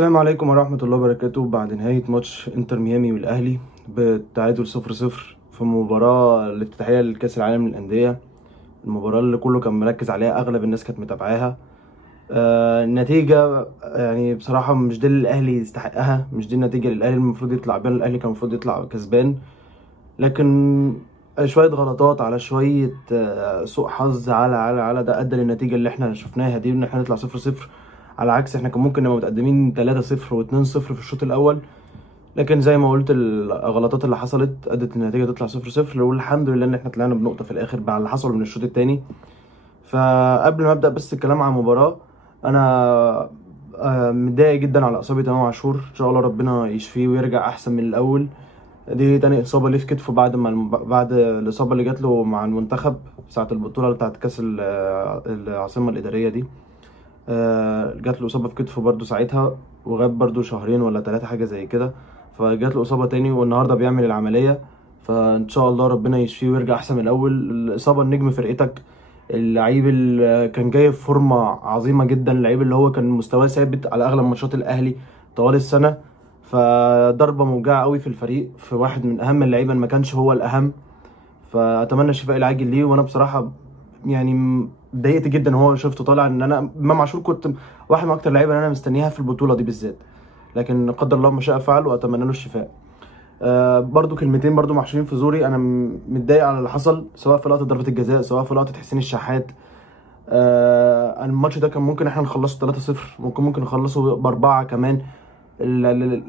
السلام عليكم ورحمة الله وبركاته. بعد نهاية ماتش انتر ميامي والأهلي بالتعادل 0-0 في المباراة الافتتاحية لكأس العالم للأندية، المباراة اللي كله كان مركز عليها، أغلب الناس كانت متابعاها. النتيجة يعني بصراحة مش دي اللي الأهلي يستحقها، مش دي النتيجة اللي الأهلي المفروض يطلع بيها. الأهلي كان المفروض يطلع كسبان، لكن شوية غلطات على شوية سوء حظ على ده أدى للنتيجة اللي احنا شفناها دي، وإن احنا نطلع 0-0. على عكس احنا كان ممكن نبقى متقدمين 3-0 و2-0 في الشوط الأول، لكن زي ما قلت الغلطات اللي حصلت أدت للنتيجة تطلع 0-0، والحمد لله إن احنا طلعنا بنقطة في الآخر بعد اللي حصل من الشوط التاني. فقبل ما أبدأ بس الكلام عن المباراة، أنا متضايق جدا على إصابة إمام عاشور. إن شاء الله ربنا يشفيه ويرجع أحسن من الأول. دي تاني إصابة ليه في كتفه بعد الإصابة اللي جات له مع المنتخب ساعة البطولة بتاعت كأس العاصمة الإدارية دي. جات له إصابة في كتفه برضو ساعتها، وغاب برضو شهرين ولا 3 حاجة زي كده. فجات له إصابة تاني والنهاردة بيعمل العملية، فإن شاء الله ربنا يشفيه ويرجع أحسن من الأول. الإصابة النجم فرقتك، اللعيب اللي كان جاي في فورمة عظيمة جدا، اللعيب اللي هو كان مستواه ثابت على أغلب ماتشات الأهلي طوال السنة، فضربة موجعة قوي في الفريق، في واحد من أهم اللعيبة ما كانش هو الأهم. فأتمنى الشفاء العاجل ليه. وأنا بصراحة يعني اتضايقت جدا وهو شفته طالع، ان انا امام عاشور كنت واحد من اكتر اللعيبه اللي انا مستنيها في البطوله دي بالذات، لكن قدر الله ما شاء فعل، واتمنى له الشفاء. برضو كلمتين برضو محشورين في زوري. انا متضايق على اللي حصل، سواء في لقطه ضربه الجزاء سواء في لقطه حسين الشحات. الماتش ده كان ممكن احنا نخلصه 3-0، ممكن نخلصه ب4 كمان.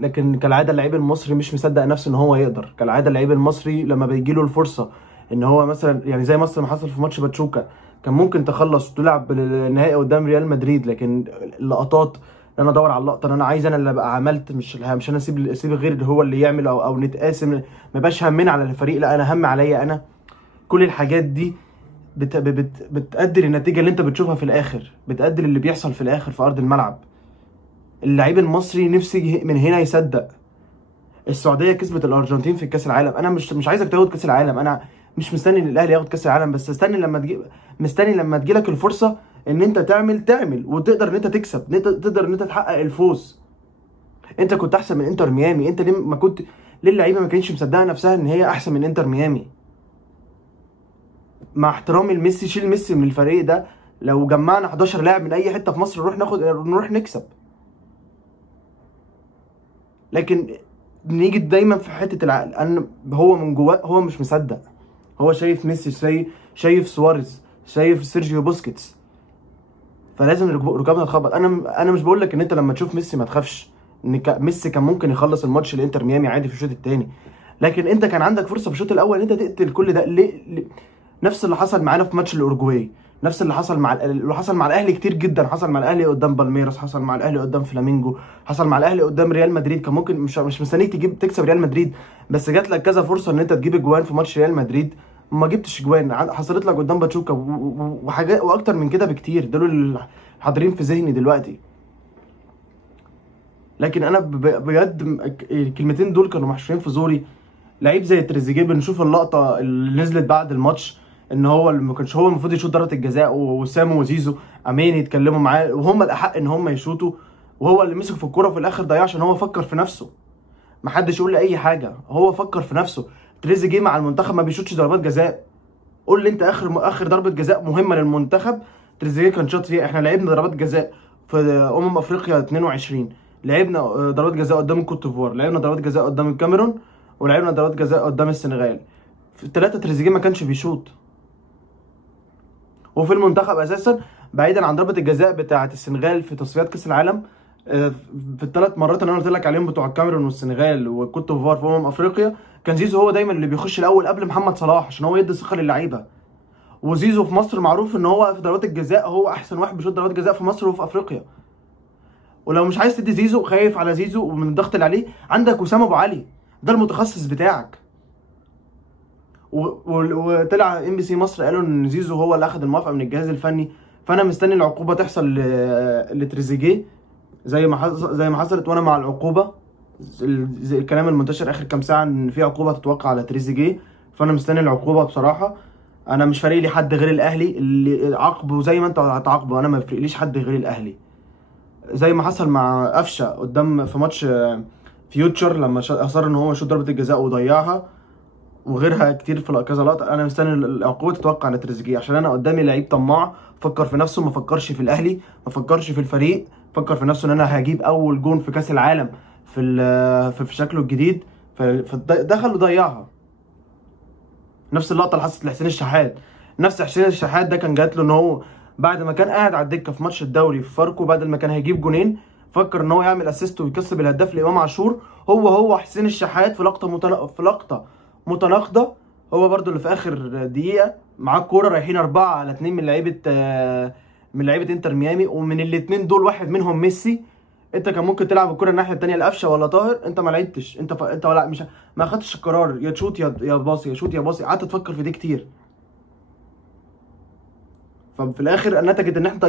لكن كالعاده اللعيب المصري مش مصدق نفسه ان هو يقدر. كالعاده اللعيب المصري لما بيجيله الفرصه ان هو مثلا، يعني زي مصر ما حصل في ماتش باتشوكا، كان ممكن تخلص وتلعب النهائي قدام ريال مدريد، لكن اللقطات انا ادور على اللقطه، انا عايز انا اللي ابقى عملت، مش انا اسيب غير هو اللي يعمل او نتقاسم. ما بقاش همنا على الفريق، لا انا هم عليا انا. كل الحاجات دي بتأدي للنتيجه اللي انت بتشوفها في الاخر، بتأدي للي بيحصل في الاخر في ارض الملعب. اللعيب المصري نفسي من هنا يصدق. السعوديه كسبت الارجنتين في كاس العالم، انا مش عايزك تاخد كاس العالم، انا مش مستني ان الاهلي ياخد كاس العالم، بس مستني لما تجيلك الفرصه ان انت تعمل وتقدر ان انت تكسب، تقدر ان انت تحقق الفوز. انت كنت احسن من انتر ميامي، انت ليه اللعيبه ما كانتش مصدقه نفسها ان هي احسن من انتر ميامي؟ مع احترامي لميسي، شيل ميسي من الفريق ده. لو جمعنا 11 لاعب من اي حته في مصر نروح نكسب. لكن نيجي دايما في حته العقل، ان هو من جواه هو مش مصدق. هو شايف ميسي، شايف سواريز، شايف سيرجيو بوسكيتس، فلازم ركابنا تخبط. انا مش بقول لك ان انت لما تشوف ميسي ما تخافش، ان ميسي كان ممكن يخلص الماتش لانتر ميامي عادي في الشوط الثاني، لكن انت كان عندك فرصه في الشوط الاول ان انت تقتل كل ده. ليه؟ نفس اللي حصل معانا في ماتش الاورجواي، نفس اللي حصل مع الاهلي كتير جدا. حصل مع الاهلي قدام بالميراس، حصل مع الاهلي قدام فلامينجو، حصل مع الاهلي قدام ريال مدريد. كان ممكن مش مستنيك تكسب ريال مدريد، بس جات لك كذا فرصه ان انت تجيب اجوان في ماتش ريال مدريد، ما جبتش اجوان. حصلت لك قدام باتشوكا وحاجات واكتر من كده بكتير، دول اللي حاضرين في ذهني دلوقتي. لكن انا بجد الكلمتين دول كانوا محشورين في زوري. لعيب زي تريزيجيه، بنشوف اللقطه اللي نزلت بعد الماتش ان هو ما كانش هو المفروض يشوط ضربه الجزاء، ووسام وزيزو امين يتكلموا معاه وهم الاحق ان هم يشوطوا، وهو اللي مسك في الكوره في الاخر ضيع عشان هو فكر في نفسه. ما حدش يقول لي اي حاجه، هو فكر في نفسه. تريزيجيه مع المنتخب ما بيشوطش ضربات جزاء. قول لي انت اخر ضربه جزاء مهمه للمنتخب تريزيجيه كان شاط فيها. احنا لعبنا ضربات جزاء في افريقيا 22، لعبنا ضربات جزاء قدام الكوت ديفوار، لعبنا ضربات جزاء قدام الكاميرون، ولعبنا ضربات جزاء قدام السنغال. في الثلاثه تريزيجيه ما كانش بيشوط. وفي المنتخب اساسا، بعيدا عن ضربه الجزاء بتاعه السنغال في تصفيات كاس العالم، في ال3 مرات اللي انا قلت لك عليهم بتوع الكاميرون والسنغال والكوت ديفوار في افريقيا، كان زيزو هو دايما اللي بيخش الاول قبل محمد صلاح عشان هو يدي ثقه للعيبه. وزيزو في مصر معروف ان هو في ضربات الجزاء هو احسن واحد بيشوط ضربات جزاء في مصر وفي افريقيا. ولو مش عايز تدي زيزو، خايف على زيزو ومن الضغط اللي عليه، عندك وسام ابو علي، ده المتخصص بتاعك. وطلع ام بي سي مصر قالوا ان زيزو هو اللي اخذ الموافقه من الجهاز الفني. فانا مستني العقوبه تحصل لتريزيجيه زي ما حصلت، وانا مع العقوبه. زي الكلام المنتشر اخر كام ساعه ان في عقوبه تتوقع على تريزيجيه، فانا مستني العقوبه بصراحه. انا مش فارق لي حد غير الاهلي اللي عاقبه زي ما انت هتعاقبه، انا ما يفرقليش حد غير الاهلي. زي ما حصل مع قفشه قدام في ماتش فيوتشر لما اصر ان هو يشوط ضربه الجزاء وضيعها، وغيرها كتير في كذا لقطه. انا مستني العقوبه تتوقع على تريزيجيه، عشان انا قدامي لعيب طماع فكر في نفسه، ما فكرش في الاهلي، ما فكرش في الفريق، فكر في نفسه ان انا هجيب اول جون في كاس العالم في شكله الجديد، فدخل وضيعها. نفس اللقطه اللي حصلت لحسين الشحات، نفس حسين الشحات ده كان جات له ان هو بعد ما كان قاعد على الدكه في ماتش الدوري في فاركو، بدل ما كان هيجيب جونين فكر ان هو يعمل اسيست ويكسب الهداف لامام عاشور. هو حسين الشحات في لقطه متناقضه، هو برضو اللي في اخر دقيقه معاه الكوره رايحين 4-2 من لعيبه انتر ميامي، ومن الاثنين دول واحد منهم ميسي. انت كان ممكن تلعب الكوره الناحيه الثانيه لقفشه ولا طاهر، انت ما لعبتش، انت ولا مش ما اخدتش القرار، يا تشوت يا باصي، يا شوت يا باصي، قعدت تفكر في دي كتير. ففي الاخر نتجت ان احنا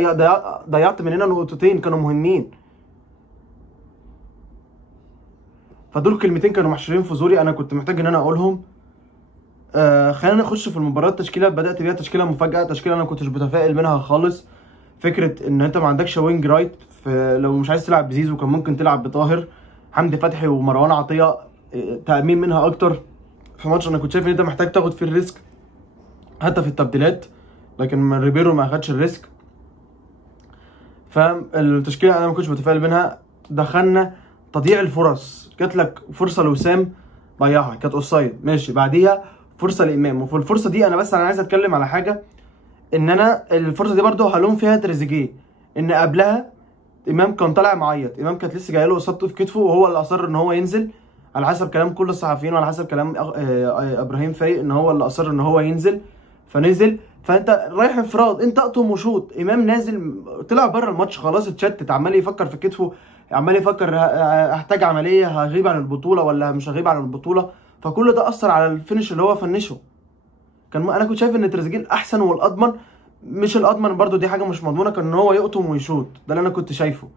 ضيعت مننا نقطتين كانوا مهمين. فدول كلمتين كانوا محشورين في زوري، انا كنت محتاج ان انا اقولهم. خلينا نخش في المباراه. التشكيله بدات بيها تشكيله مفاجاه، تشكيله انا ما كنتش متفائل منها خالص. فكره ان انت ما عندكش وينج رايت، لو مش عايز تلعب بزيزو كان ممكن تلعب بطاهر. حمدي فتحي ومروان عطيه تامين منها اكتر في ماتش انا كنت شايف ان انت محتاج تاخد فيه الريسك حتى في التبديلات، لكن ريبيرو ما اخدش الريسك. فاهم التشكيله انا ما كنتش متفائل منها. دخلنا تضييع الفرص، جات لك فرصه لوسام ضيعها كانت اوفسايد ماشي، بعديها فرصه لامام، وفي الفرصه دي انا عايز اتكلم على حاجه، ان انا الفرصه دي برده هلوم فيها تريزيجيه، ان قبلها امام كان طالع معيط، امام كانت لسه جايه له اصابته في كتفه وهو اللي اصر ان هو ينزل، على حسب كلام كل الصحفيين وعلى حسب كلام ابراهيم فايق ان هو اللي اصر ان هو ينزل، فنزل. فانت رايح انفراد، انت اقطم وشوط، امام نازل طلع بره الماتش خلاص اتشتت، عمال يفكر في كتفه، عمال يفكر هحتاج عمليه، هغيب عن البطوله ولا مش هغيب عن البطوله، فكل ده اثر على الفينش اللي هو فنشه. انا كنت شايف ان تريزيجيه الاحسن والاضمن، مش الاضمن برده دي حاجه مش مضمونه، كان ان هو يقطم ويشوط، ده اللي انا كنت شايفه.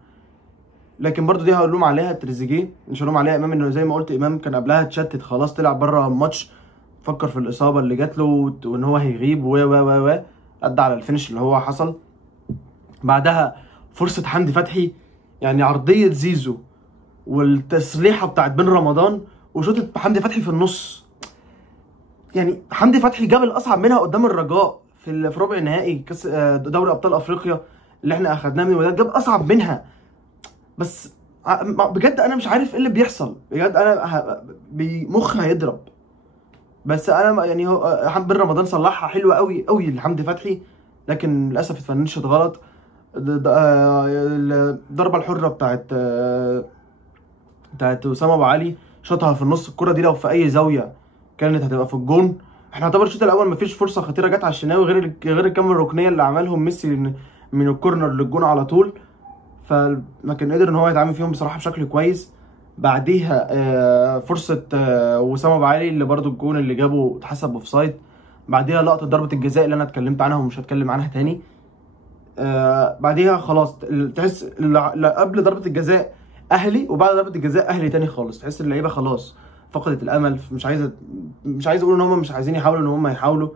لكن برده دي هلوم عليها تريزيجيه، مش هلوم عليها امام، انه زي ما قلت امام كان قبلها اتشتت خلاص، طلع بره الماتش، فكر في الاصابه اللي جات له وان هو هيغيب و ادى على الفينش اللي هو حصل. بعدها فرصه حمدي فتحي، يعني عرضيه زيزو والتسليحه بتاعت بن رمضان وشوطه حمدي فتحي في النص. يعني حمدي فتحي جاب الاصعب منها قدام الرجاء في ربع نهائي كاس دوري ابطال افريقيا اللي احنا اخدناه من الوداد، جاب اصعب منها. بس بجد انا مش عارف ايه اللي بيحصل، بجد انا مخي هيضرب. بس انا يعني هو بن رمضان صلحها حلوه قوي قوي لحمدي فتحي، لكن للاسف اتفنشت غلط. الضربه الحره بتاعت اسامه ابو علي، شاطها في النص، الكره دي لو في اي زاويه كانت هتبقى في الجون. احنا اعتبر الشوط الاول مفيش فرصه خطيره جت على الشناوي غير الكام الركنيه اللي عملهم ميسي من الكورنر للجون على طول، فما كان قدر ان هو يتعامل فيهم بصراحه بشكل كويس. بعديها فرصه وسام ابو علي اللي برده الجون اللي جابه اتحسب اوفسايد. بعديها لقطه ضربه الجزاء اللي انا اتكلمت عنها ومش هتكلم عنها تاني. بعديها خلاص تحس قبل ضربه الجزاء اهلي، وبعد ضربه الجزاء اهلي تاني خالص، تحس اللعيبه خلاص فقدت الامل. مش عايز اقول ان هم مش عايزين يحاولوا، ان هم يحاولوا،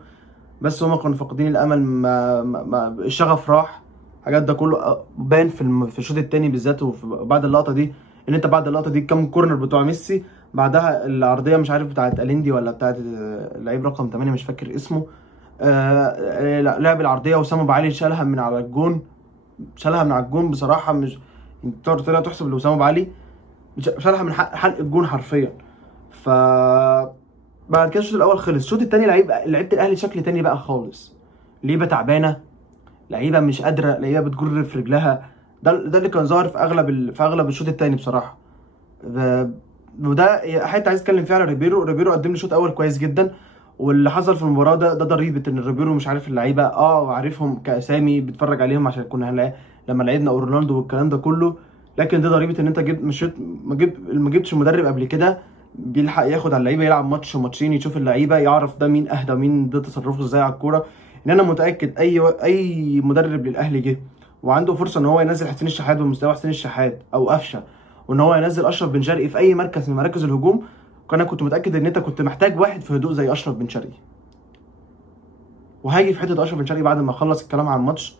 بس هم كانوا فاقدين الامل، الشغف راح. حاجات ده كله بان في الشوط الثاني بالذات، وبعد اللقطه دي، ان انت بعد اللقطه دي كام كورنر بتوع ميسي، بعدها العرضيه مش عارف بتاعت اليندي ولا بتاعت اللعيب رقم 8 مش فاكر اسمه، لعب العرضيه وسام ابو علي شالها من على الجون، شالها من على الجون بصراحه، مش طلع تحسب لوسام ابو علي، شالها من حلق الجون حرفيا. ف بعد كده الشوط الاول خلص، الشوط الثاني لعيبه الاهلي شكل تاني بقى خالص، لعيبه تعبانه، لعيبه مش قادره، لعيبه بتجر في رجلها، ده اللي كان ظاهر في اغلب الشوط الثاني بصراحه. وده حته عايز اتكلم فيها على ريبيرو قدم لي شوط اول كويس جدا، واللي حصل في المباراه ده ضريبه ان ريبيرو مش عارف اللعيبه، عارفهم كاسامي بتفرج عليهم عشان كنا لما لعبنا اورلاندو والكلام ده كله، لكن دي ضريبه ان انت ما جبتش مدرب قبل كده بيلحق ياخد على اللعيبه، يلعب ماتش ماتشين يشوف اللعيبه، يعرف ده مين اهدى، مين ده تصرفه ازاي على الكوره. ان انا متاكد اي مدرب للاهلي جه وعنده فرصه ان هو ينزل حسين الشحات بمستوى حسين الشحات او قفشه، وان هو ينزل اشرف بن شرقي في اي مركز من مراكز الهجوم، انا كنت متاكد ان انت كنت محتاج واحد في هدوء زي اشرف بن شرقي. وهاجي في حته اشرف بن شرقي بعد ما اخلص الكلام عن الماتش،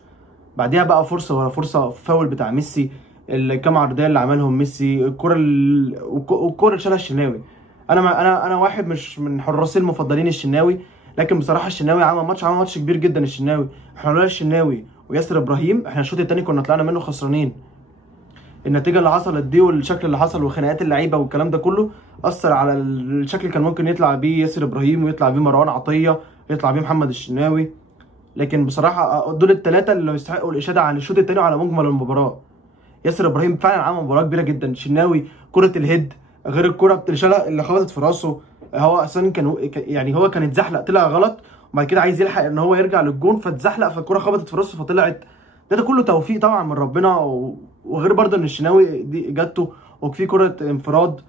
بعديها بقى فرصه ورا فرصه، فاول بتاع ميسي، الكام عرضيه اللي عملهم ميسي، والكره اللي شالها الشناوي. انا واحد مش من حراسي المفضلين الشناوي، لكن بصراحه الشناوي عمل ماتش كبير جدا. الشناوي احنا لولا الشناوي وياسر ابراهيم احنا الشوط الثاني كنا طلعنا منه خسرانين. النتيجه اللي حصلت دي والشكل اللي حصل وخناقات اللعيبه والكلام ده كله اثر على الشكل اللي كان ممكن يطلع بيه ياسر ابراهيم ويطلع بيه مروان عطيه ويطلع بيه محمد الشناوي. لكن بصراحه دول الثلاثه اللي يستحقوا الاشاده عن الشوط الثاني وعلى مجمل المباراه. ياسر ابراهيم فعلا عمل مباراه كبيره جدا. الشناوي كره الهيد غير الكره اللي شالها اللي خبطت في راسه، هو اصلا هو كان اتزحلق طلع غلط، وبعد كده عايز يلحق ان هو يرجع للجون فاتزحلق فالكره خبطت في راسه فطلعت. ده كله توفيق طبعا من ربنا، وغير برضه ان الشناوي دي اجابته وفي كره انفراد،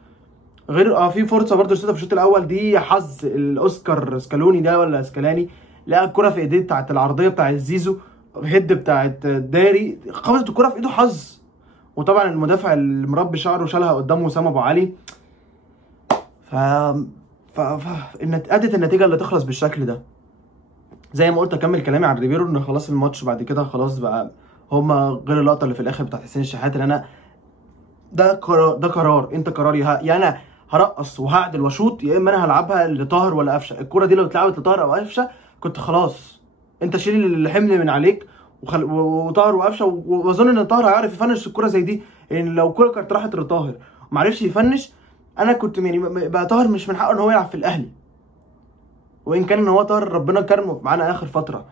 غير في فرصه برضه شفتها في الشوط الاول دي حظ الاوسكار سكالوني ده ولا سكالاني، لقى الكره في ايديه بتاعت العرضيه بتاعت زيزو هيد بتاعت داري، خبطت الكره في ايده حظ. وطبعا المدافع اللي مربي شعره شالها قدامه وسام ابو علي. ادت النتيجه اللي تخلص بالشكل ده. زي ما قلت اكمل كلامي عن ريبيرو ان خلاص الماتش بعد كده خلاص بقى هما غير اللقطه اللي في الاخر بتاعت حسين الشحات اللي انا ده قرار انت قراري يا انا هرقص وهعدل واشوط يا اما انا هلعبها لطاهر ولا قفشه. الكره دي لو اتلعبت لطاهر او قفشه كنت خلاص انت شيل الحمل من عليك وطاهر وقفشه، واظن ان طاهر هيعرف يفنش الكره زي دي. ان لو الكره كانت راحت لطاهر وما عرفش يفنش انا كنت يعني بقى طاهر مش من حقه ان هو يلعب في الاهلي، وان كان ان هو طاهر ربنا كرمه معانا اخر فتره.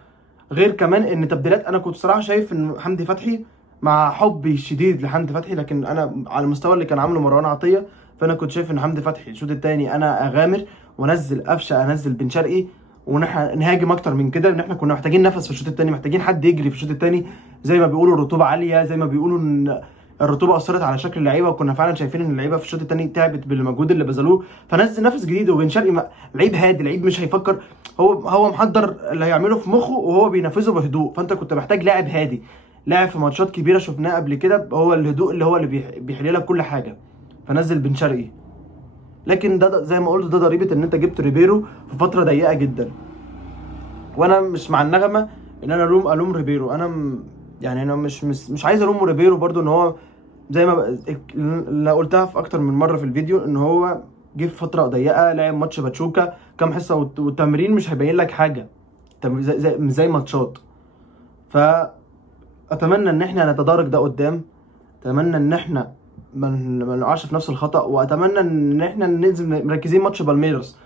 غير كمان ان تبديلات انا كنت صراحه شايف ان حمدي فتحي مع حبي الشديد لحمدي فتحي، لكن انا على المستوى اللي كان عامله مروان عطيه فانا كنت شايف ان حمدي فتحي الشوط الثاني انا اغامر وانزل قفشه انزل بن شرقي ونهاجم اكتر من كده، ان احنا كنا محتاجين نفس في الشوط الثاني، محتاجين حد يجري في الشوط الثاني. زي ما بيقولوا الرطوبه عاليه، زي ما بيقولوا ان الرطوبه اثرت على شكل اللعيبه، وكنا فعلا شايفين ان اللعيبه في الشوط الثاني تعبت بالمجهود اللي بذلوه. فنزل نفس جديد وبن شرقي لعيب هادي، لعيب مش هيفكر، هو محضر اللي هيعمله في مخه وهو بينفذه بهدوء. فانت كنت محتاج لاعب هادي، لاعب في ماتشات كبيره شفناه قبل كده هو الهدوء اللي هو اللي بيحل لك كل حاجه. فنزل بن شرقي، لكن ده زي ما قلت ده ضريبه ان انت جبت ريبيرو في فتره ضيقه جدا. وانا مش مع النغمه ان انا الوم ريبيرو، انا يعني انا مش عايز الوم ريبيرو برضو، ان هو زي ما اللي قلتها في اكتر من مره في الفيديو ان هو جه في فتره ضيقه، لعب ماتش باتشوكا كام حصه والتمرين مش هيبين لك حاجه زي ماتشات. فاتمنى ان احنا نتدارك ده قدام، اتمنى ان احنا ما نقعش في نفس الخطا، واتمنى ان احنا ننزل مركزين. ماتش بالميراس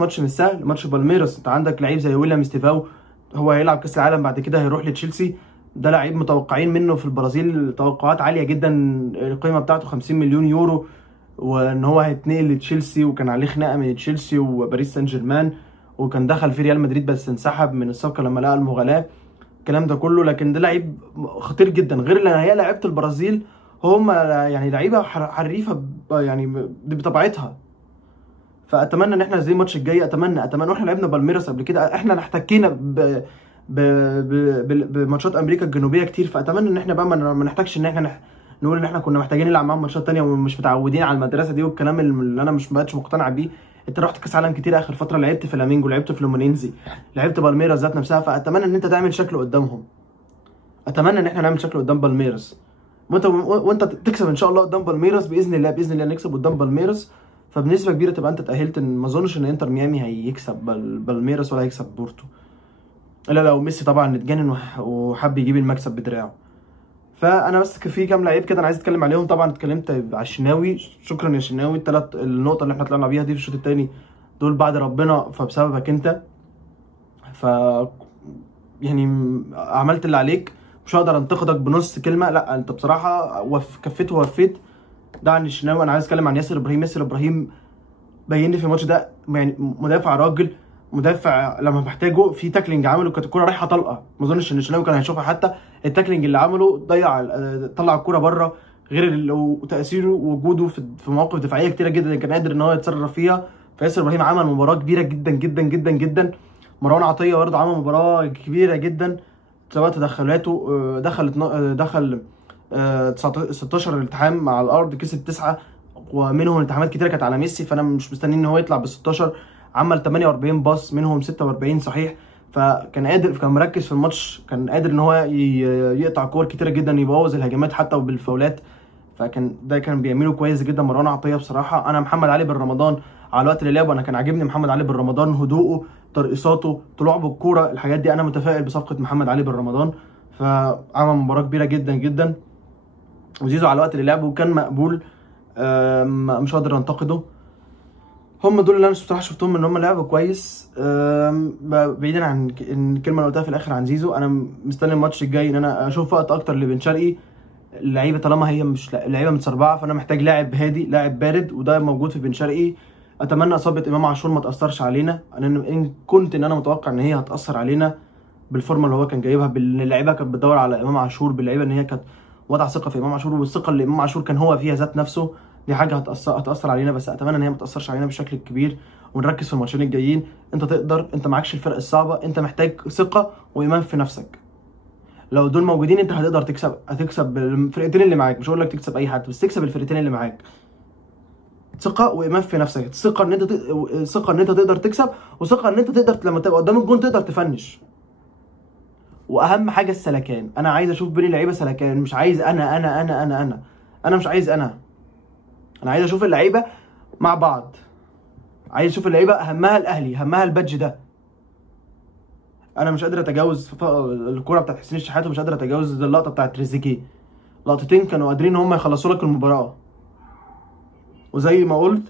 ماتش مش سهل. ماتش بالميراس انت عندك لعيب زي ويليام ستيفاو هو هيلعب كاس العالم بعد كده هيروح لتشيلسي، ده لعيب متوقعين منه في البرازيل توقعات عاليه جدا، القيمه بتاعته 50 مليون يورو، وان هو هيتنقل لتشيلسي وكان عليه خناقه من تشيلسي وباريس سان جيرمان، وكان دخل في ريال مدريد بس انسحب من الصفقه لما لقى المغالاه الكلام ده كله. لكن ده لعيب خطير جدا، غير ان هي لعيبه البرازيل هم يعني لعيبه حريفه يعني بطبيعتها. فاتمنى ان احنا زي الماتش الجاي اتمنى واحنا لعبنا بالميراس قبل كده احنا احتكينا بماتشات امريكا الجنوبيه كتير، فاتمنى ان احنا بقى ما نحتاجش ان احنا نقول ان احنا كنا محتاجين نلعب معاهم ماتشات ثانيه ومش متعودين على المدرسه دي والكلام اللي انا مش بقتش مقتنع بيه. انت رحت كاس عالم كتير اخر فتره، لعبت فلامينجو، لعبت فلومينينزي، لعبت بالميراس ذات نفسها، فاتمنى ان انت تعمل شكل قدامهم. اتمنى ان احنا نعمل شكل قدام بالميراس وانت تكسب ان شاء الله قدام بالميراس باذن الله نكسب قدام بالميراس، فبنسبه كبيره تبقى انت اتاهلت. ما اظنش ان انتر ميامي هيكسب بالميراس ولا هيكسب بورتو، الا لو ميسي طبعا اتجنن وحب يجيب المكسب بدراعه. فانا بس في كام لعيب كده انا عايز اتكلم عليهم. طبعا اتكلمت على الشناوي، شكرا يا شناوي. النقطه اللي احنا طلعنا بيها دي في الشوط الثاني دول بعد ربنا فبسببك انت، ف يعني عملت اللي عليك، مش هقدر انتقدك بنص كلمه، لا انت بصراحه كفيت ووفيت. ده عن الشناوي. انا عايز اتكلم عن ياسر ابراهيم بين لي في الماتش ده يعني مدافع راجل، مدافع لما بحتاجه في تاكلينج عمله كانت الكوره رايحه طلقه، ما اظنش ان الشناوي كان هيشوفها، حتى التاكلينج اللي عمله طلع الكوره بره، غير تاثيره ووجوده في مواقف دفاعيه كتيره جدا كان قادر ان هو يتصرف فيها. فياسر ابراهيم عمل مباراه كبيره جدا جدا جدا جدا. مروان عطيه برضه عمل مباراه كبيره جدا، سواء تدخلاته دخل 16 التحام مع الارض، كسب 9 ومنهم التحامات كتيره كانت على ميسي، فانا مش مستني ان هو يطلع ب 16. عمل 48 باص منهم 46 صحيح، فكان قادر، كان مركز في الماتش، كان قادر ان هو يقطع كور كتيره جدا، يبوظ الهجمات حتى وبالفاولات. فكان ده كان بيعمله كويس جدا مروان عطيه بصراحه. انا محمد علي بن رمضان على الوقت اللي لعبه انا كان عاجبني محمد علي بن رمضان، هدوءه، ترقصاته، طلوعه بالكوره، الحاجات دي انا متفائل بصفقه محمد علي بن رمضان. فعمل مباراه كبيره جدا جدا. وزيزو على الوقت اللي لعبه كان مقبول، مش هقدر انتقده. هم دول اللي انا بصراحه شفتهم ان هم لعبوا كويس. بعيدا عن الكلمه اللي قلتها في الاخر عن زيزو، انا مستني الماتش الجاي ان انا اشوف وقت اكتر لبن شرقي. اللعيبه طالما هي مش لعيبه متسربعه، فانا محتاج لاعب هادي، لاعب بارد، وده موجود في بن شرقي. اتمنى اصابه امام عاشور ما تاثرش علينا، ان كنت انا متوقع ان هي هتاثر علينا بالفورمه اللي هو كان جايبها، باللعيبه كانت بتدور على امام عاشور، باللعيبه ان هي كانت وضع ثقه في امام عاشور، والثقه اللي امام عاشور كان هو فيها ذات نفسه. دي حاجه هتاثر علينا، بس اتمنى ان هي ما تاثرش علينا بالشكل الكبير، ونركز في الماتشين الجايين. انت تقدر، انت معكش الفرق الصعبه، انت محتاج ثقه وايمان في نفسك. لو دول موجودين انت هتقدر تكسب، هتكسب الفرقتين اللي معاك، مش هقول لك تكسب اي حد، بس تكسب الفرقتين اللي معاك. ثقه وايمان في نفسك، ثقه ان انت ثقه ان انت تقدر تكسب، وثقه ان انت تقدر لما تبقى قدام الجون تقدر تفنش. واهم حاجه السلكان، انا عايز اشوف بين اللعيبه سلكان، مش عايز انا مش عايز انا عايز اشوف اللعيبه مع بعض، عايز اشوف اللعيبه همها الاهلي، همها البادج ده. انا مش قادر اتجاوز الكوره بتاعت حسين الشحات، ومش قادر اتجاوز اللقطه بتاعت تريزيجيه. لقطتين كانوا قادرين ان هم يخلصوا لك المباراه، وزي ما قلت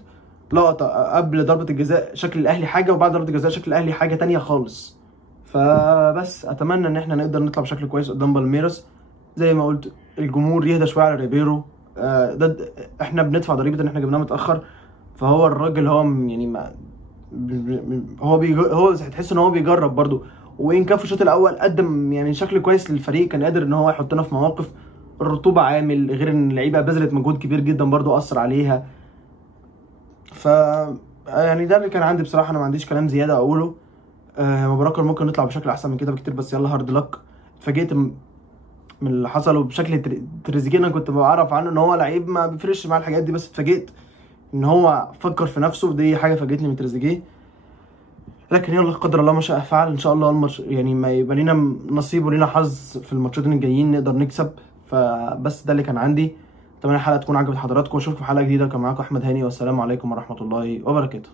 لقطه قبل ضربه الجزاء شكل الاهلي حاجه، وبعد ضربه الجزاء شكل الاهلي حاجه تانية خالص. فبس اتمنى ان احنا نقدر نطلع بشكل كويس قدام بالميراس. زي ما قلت الجمهور يهدى شويه على ريبيرو. ده احنا بندفع ضريبه ان احنا جبناه متاخر، فهو الراجل هو يعني ما هو هتحس ان هو بيجرب برده. وان كان في الشوط الاول قدم يعني شكل كويس للفريق، كان قادر ان هو يحطنا في مواقف. الرطوبه عامل، غير ان اللعيبه بذلت مجهود كبير جدا برده اثر عليها. ف يعني ده اللي كان عندي بصراحه، انا ما عنديش كلام زياده اقوله. مباراه كان ممكن نطلع بشكل احسن من كده بكتير، بس يلا هارد لك. اتفاجئت من اللي حصل، وبشكل تريزيجيه انا كنت بعرف عنه ان هو لعيب ما بيفرقش مع الحاجات دي، بس اتفاجئت ان هو فكر في نفسه، ودي حاجه فاجئتني من تريزيجيه. لكن يلا قدر الله ما شاء فعل، ان شاء الله الماتش يعني ما يبقى لينا نصيب ولينا حظ في الماتشات الجايين نقدر نكسب. فبس ده اللي كان عندي. اتمنى الحلقه تكون عجبت حضراتكم، واشوفكم في حلقه جديده. كان معاكم احمد هاني، والسلام عليكم ورحمه الله وبركاته.